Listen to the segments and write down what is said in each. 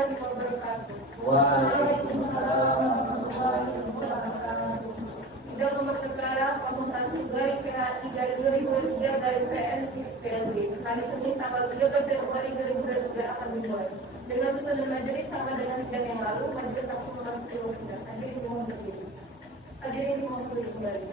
warahmatullahi wabarakatuh. Waalaikumsalam warahmatullahi wabarakatuh. Sidang nomor perkara 01 dari PHI dari 2023 dari PN PLG hari Senin tanggal 13 Februari 2023 akan dimulai. Dengan susunan majelis sama dengan sidang yang lalu, majelis akan memasuki sidang. Hadirin mohon berdiri. Hadirin mohon berdiri kembali.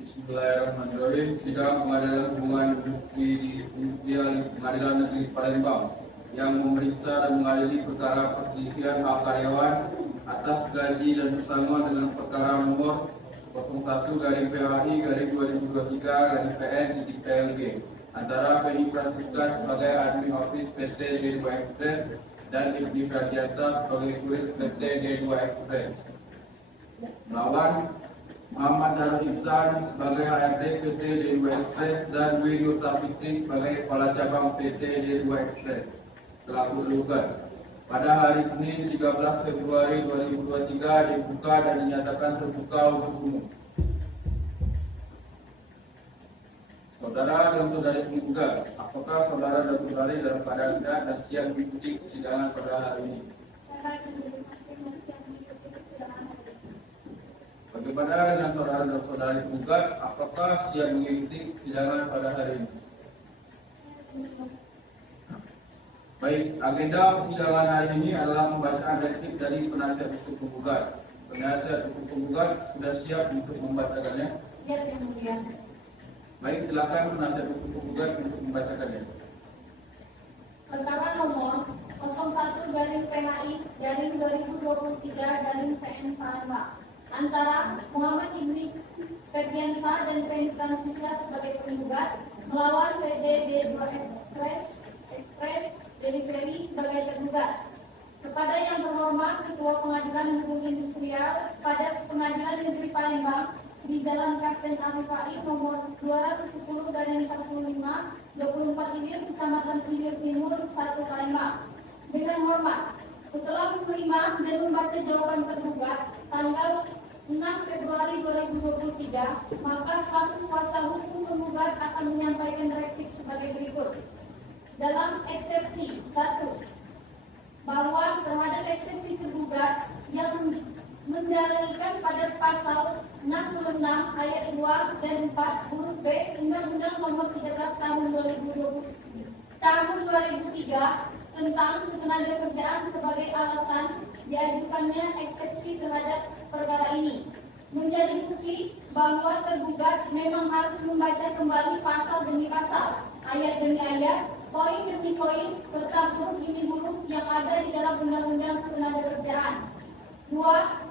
Bismillahirrahmanirrahim. Sidang Pengadilan Hubungan Industrial Pengadilan Negeri Palembang yang memeriksa dan mengadili perkara perselisihan hak karyawan atas gaji dan pesangon dengan perkara nomor 01/PHI/2023/PN/PLG antara Penny Francisca sebagai admin office PT D2 Express dan Ibni Ferdiansa sebagai kurir PT D2 Express. Melawan Muhammad Darul Ihsan sebagai HRD PT D2 Express dan Dwi Nur Safitri sebagai Kepala Cabang PT D2 Express selaku tergugat. Pada hari Senin 13 Februari 2023 dibuka dan dinyatakan terbuka untuk umum. Saudara dan saudari penggugat, apakah saudara dan saudari dalam keadaan sehat dan siap mengikuti persidangan pada hari ini? Bagaimana dengan saudara dan saudari penggugat, apakah siap mengikuti persidangan pada hari ini? Baik, agenda persidangan hari ini adalah pembacaan replik dari penasihat hukum penggugat. Penasihat hukum penggugat sudah siap untuk membacakannya? Siap, Yang Mulia. Baik, silakan penasihat hukum penggugat untuk membacakannya. Perkara nomor 01/PHI/2023/PN Palembang antara Muhammad Ibni Ferdiansa dan Penny Francisca sebagai penggugat melawan PT D2 Express Delivery sebagai tergugat. Kepada yang terhormat Ketua Pengadilan Hukum Industrial pada Pengadilan Negeri Palembang di Jalan Kapten Arifai nomor 210/45 24 Ilir Kecamatan Ilir Timur 1 Palembang. Dengan hormat, setelah menerima dan membaca jawaban tergugat tanggal 6 Februari 2023, maka selaku kuasa hukum penggugat akan menyampaikan replik sebagai berikut. Dalam eksepsi 1, bahwa terhadap eksepsi tergugat yang mendalilkan pada pasal 66 ayat 2 dan 4 huruf B Undang-Undang Nomor 13 Tahun 2003 tentang ketenagakerjaan sebagai alasan diajukannya eksepsi terhadap perkara ini. Menjadi bukti bahwa tergugat memang harus membaca kembali pasal demi pasal, ayat demi ayat, poin demi poin, serta huruf demi huruf yang ada di dalam Undang-Undang Ketenagakerjaan. 2.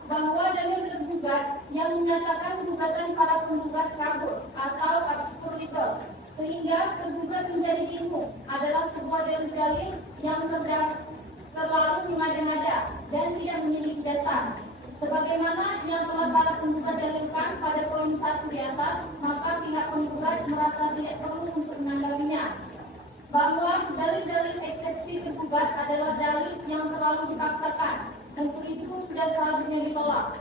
Bahwa dalil tergugat yang menyatakan gugatan para penggugat kabur atau absurd legal, sehingga tergugat menjadi bingung, adalah sebuah dalil yang terlalu mengada-ngada dan tidak memiliki dasar. Sebagaimana yang telah para penggugat dalilkan pada poin 1 di atas, maka pihak penggugat merasa tidak perlu untuk menanggapinya. Bahwa dalil-dalil eksepsi tergugat adalah dalil yang terlalu dipaksakan, untuk itu sudah seharusnya ditolak.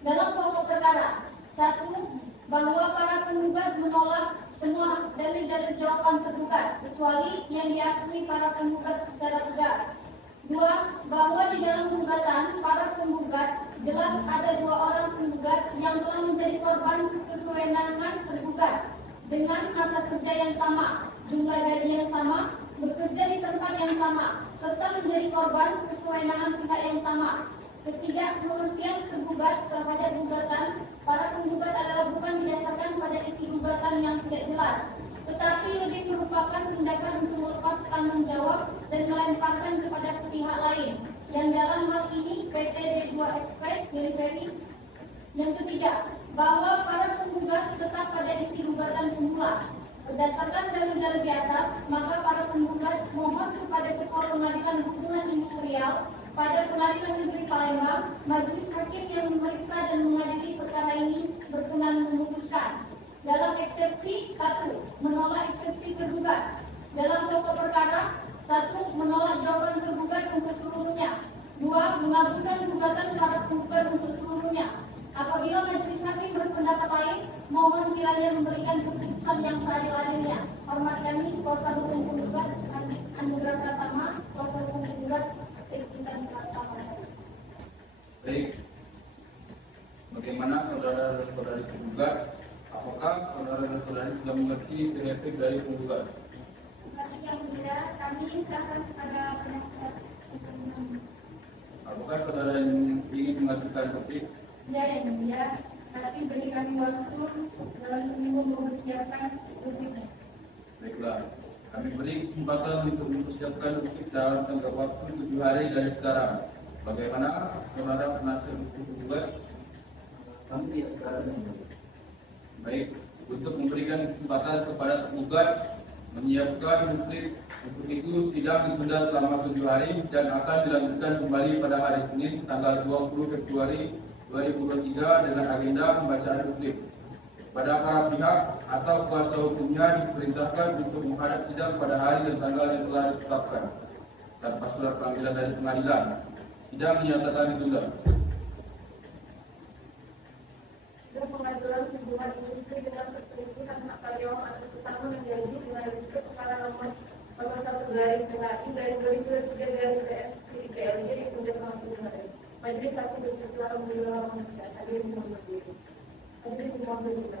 Dalam pokok perkara, 1. Bahwa para penggugat menolak semua dalil-dalil jawaban tergugat, kecuali yang diakui para penggugat secara tegas. 2. Bahwa di dalam gugatan para penggugat jelas ada 2 orang penggugat yang telah menjadi korban kesewenangan tergugat dengan masa kerja yang sama, jumlah gaji yang sama, bekerja di tempat yang sama, serta menjadi korban kesewenangan pihak yang sama. Ketiga, pengertian tergugat terhadap gugatan para penggugat adalah bukan didasarkan pada isi gugatan yang tidak jelas, tetapi lebih merupakan tindakan untuk melepas tanggung jawab dan melemparkan kepada pihak lain, yang dalam hal ini PT D2 Express Delivery. Yang ketiga, bahwa para penggugat tetap pada isi gugatan semula. Berdasarkan dalil-dalil di atas, maka para penggugat mohon kepada Ketua Pengadilan Hubungan Industrial pada Pengadilan Negeri Palembang, majelis hakim yang memeriksa dan mengadili perkara ini berkenan memutuskan. Dalam eksepsi 1, menolak eksepsi tergugat. Dalam pokok perkara, 1. Menolak jawaban tergugat untuk seluruhnya. 2. Mengabulkan gugatan para penggugat untuk seluruhnya. Apabila majelis hakim berpendapat lain, mohon kiranya memberikan keputusan yang seadil-adilnya. Hormat kami, kuasa hukum penggugat, Anugerah Pratama, kuasa hukum penggugat Tirta Pratama. Baik, bagaimana saudara dan saudari penggugat? Apakah saudara dan saudari sudah mengerti isi replik dari penggugat? Yang mulia, kami serahkan kepada penasihat hukum. Apakah saudara yang ingin mengajukan replik? Ya, yang mulia, tapi beri kami waktu dalam seminggu untuk mempersiapkan repliknya. Baiklah, kami beri kesempatan untuk mempersiapkan replik dalam tenggang waktu 7 hari dari sekarang. Bagaimana saudara penasihat hukum penggugat? Kami tidak sekarang. Baik, untuk memberikan kesempatan kepada penggugat menyiapkan replik, untuk itu sidang ditunda selama 7 hari dan akan dilanjutkan kembali pada hari Senin tanggal 20 Februari 2023 dengan agenda pembacaan replik. Pada para pihak atau kuasa hukumnya diperintahkan untuk menghadap sidang pada hari dan tanggal yang telah ditetapkan tanpa surat panggilan dari pengadilan. Sidang dinyatakan ditunda. Dan pengadilan hubungan industri dengan perselisihan hak karyawan atau pesangon yang diadili dengan revisi perkara nomor 1 garis PKI garis 2023 garis PLJ ditunda selama 7 hari. Majelis Hakim berkesimpulan menilai hadir mohon berdiri. Hadir mohon berdiri.